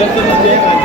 Gracias.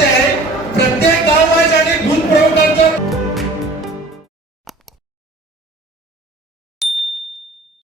gente.